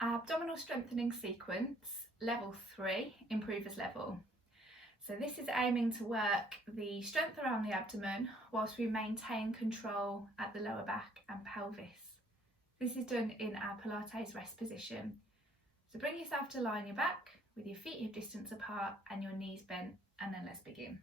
Abdominal strengthening sequence, level 3, improvers level. So this is aiming to work the strength around the abdomen whilst we maintain control at the lower back and pelvis. This is done in our Pilates rest position. So bring yourself to lie on your back with your feet hip distance apart and your knees bent, and then let's begin.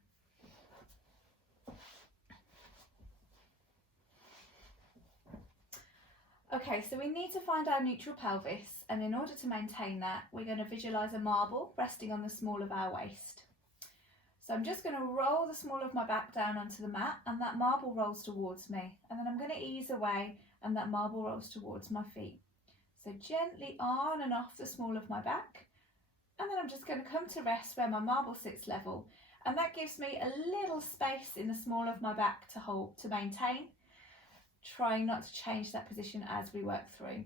Okay, so we need to find our neutral pelvis, and in order to maintain that, we're going to visualise a marble resting on the small of our waist. So I'm just going to roll the small of my back down onto the mat, and that marble rolls towards me, and then I'm going to ease away and that marble rolls towards my feet. So gently on and off the small of my back, and then I'm just going to come to rest where my marble sits level, and that gives me a little space in the small of my back to hold, to maintain, trying not to change that position as we work through.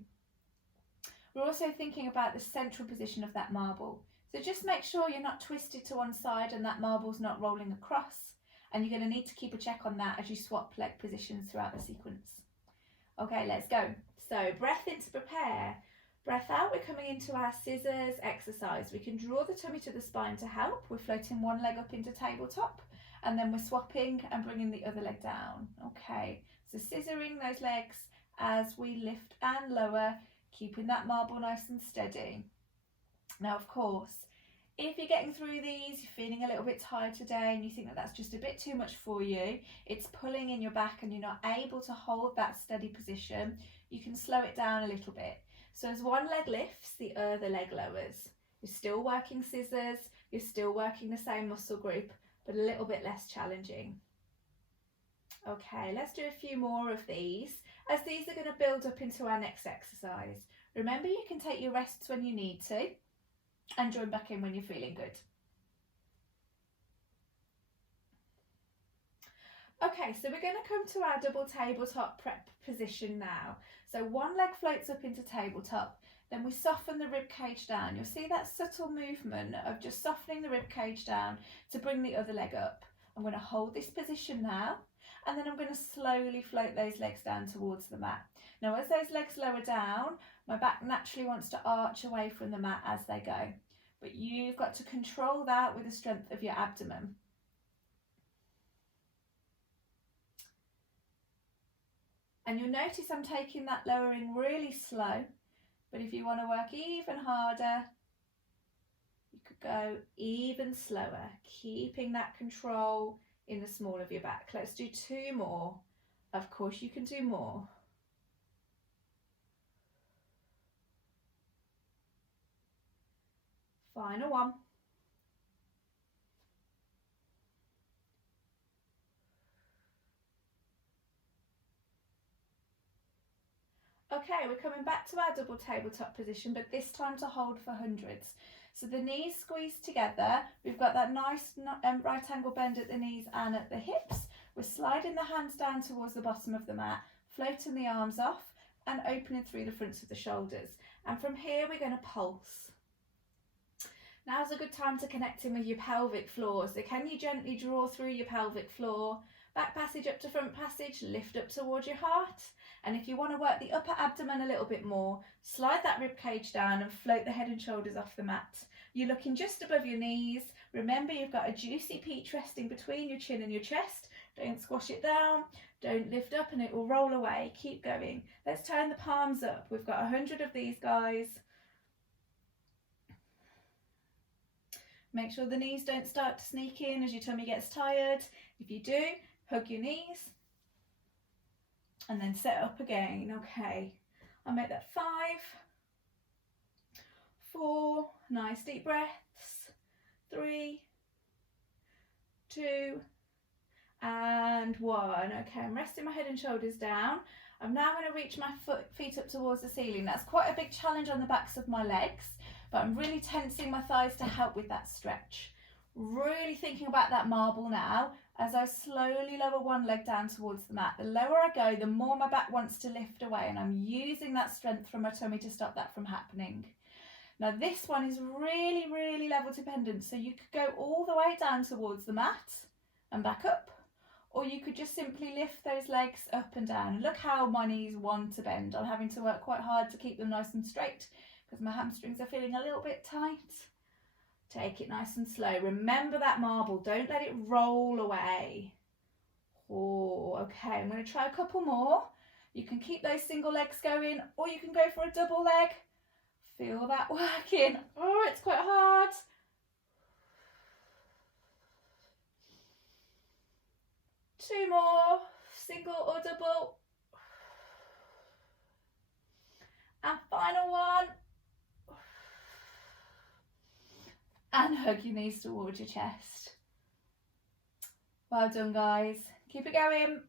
We're also thinking about the central position of that marble. So just make sure you're not twisted to one side and that marble's not rolling across, and you're going to need to keep a check on that as you swap leg positions throughout the sequence. Okay, let's go. So breath in to prepare. Breath out, we're coming into our scissors exercise. We can draw the tummy to the spine to help. We're floating one leg up into tabletop, and then we're swapping and bringing the other leg down. Okay, so scissoring those legs as we lift and lower, keeping that marble nice and steady. Now, of course, if you're getting through these, you're feeling a little bit tired today and you think that that's just a bit too much for you, it's pulling in your back and you're not able to hold that steady position, you can slow it down a little bit. So as one leg lifts, the other leg lowers. You're still working scissors, you're still working the same muscle group, but a little bit less challenging. Okay, let's do a few more of these, as these are going to build up into our next exercise. Remember, you can take your rests when you need to, and join back in when you're feeling good. Okay, so we're going to come to our double tabletop prep position now. So one leg floats up into tabletop, then we soften the rib cage down. You'll see that subtle movement of just softening the rib cage down to bring the other leg up. I'm going to hold this position now, and then I'm going to slowly float those legs down towards the mat. Now, as those legs lower down, my back naturally wants to arch away from the mat as they go, but you've got to control that with the strength of your abdomen. And you'll notice I'm taking that lowering really slow, but if you want to work even harder, you could go even slower, keeping that control in the small of your back. Let's do 2 more. Of course, you can do more. Final one. Okay, we're coming back to our double tabletop position, but this time to hold for hundreds. So the knees squeeze together. We've got that nice right angle bend at the knees and at the hips. We're sliding the hands down towards the bottom of the mat, floating the arms off and opening through the fronts of the shoulders. And from here, we're going to pulse. Now's a good time to connect in with your pelvic floor. So can you gently draw through your pelvic floor, back passage up to front passage, lift up towards your heart. And if you want to work the upper abdomen a little bit more, slide that rib cage down and float the head and shoulders off the mat. You're looking just above your knees. Remember, you've got a juicy peach resting between your chin and your chest. Don't squash it down, don't lift up and it will roll away. Keep going. Let's turn the palms up. We've got 100 of these, guys. Make sure the knees don't start to sneak in as your tummy gets tired. If you do, hug your knees and then set up again. Okay, I'll make that 5, 4, nice deep breaths, 3, 2, and 1. Okay, I'm resting my head and shoulders down. I'm now going to reach my feet up towards the ceiling. That's quite a big challenge on the backs of my legs, but I'm really tensing my thighs to help with that stretch. Really thinking about that marble now as I slowly lower one leg down towards the mat. The lower I go, the more my back wants to lift away, and I'm using that strength from my tummy to stop that from happening. Now this one is really, really level dependent, so you could go all the way down towards the mat and back up, or you could just simply lift those legs up and down. And look how my knees want to bend. I'm having to work quite hard to keep them nice and straight because my hamstrings are feeling a little bit tight. Take it nice and slow. Remember that marble, don't let it roll away. Oh, okay, I'm going to try a couple more. You can keep those single legs going, or you can go for a double leg. Feel that working. Oh, it's quite hard. Two more, single or double. And final one. And hug your knees towards your chest. Well done, guys. Keep it going.